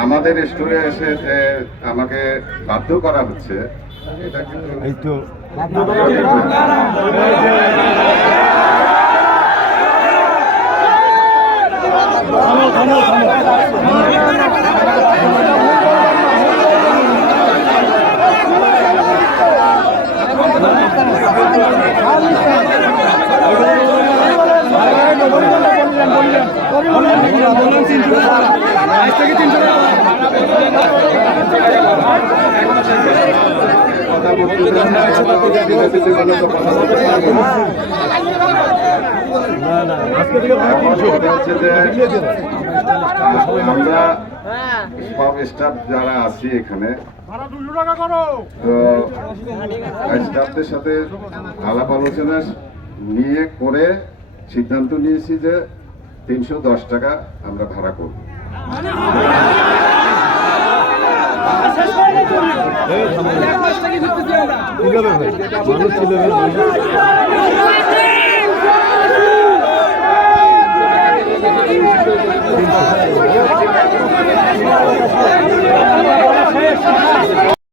আমাদের স্টোরে এসে যে আমাকে বাধ্য করা হচ্ছে এটা কিন্তু আমরা স্টাফ যারা আছি এখানে স্টাফদের সাথে আলাপ আলোচনা নিয়ে করে সিদ্ধান্ত নিয়েছি যে তিনশো দশ টাকা আমরা ভাড়া করব। মানুষ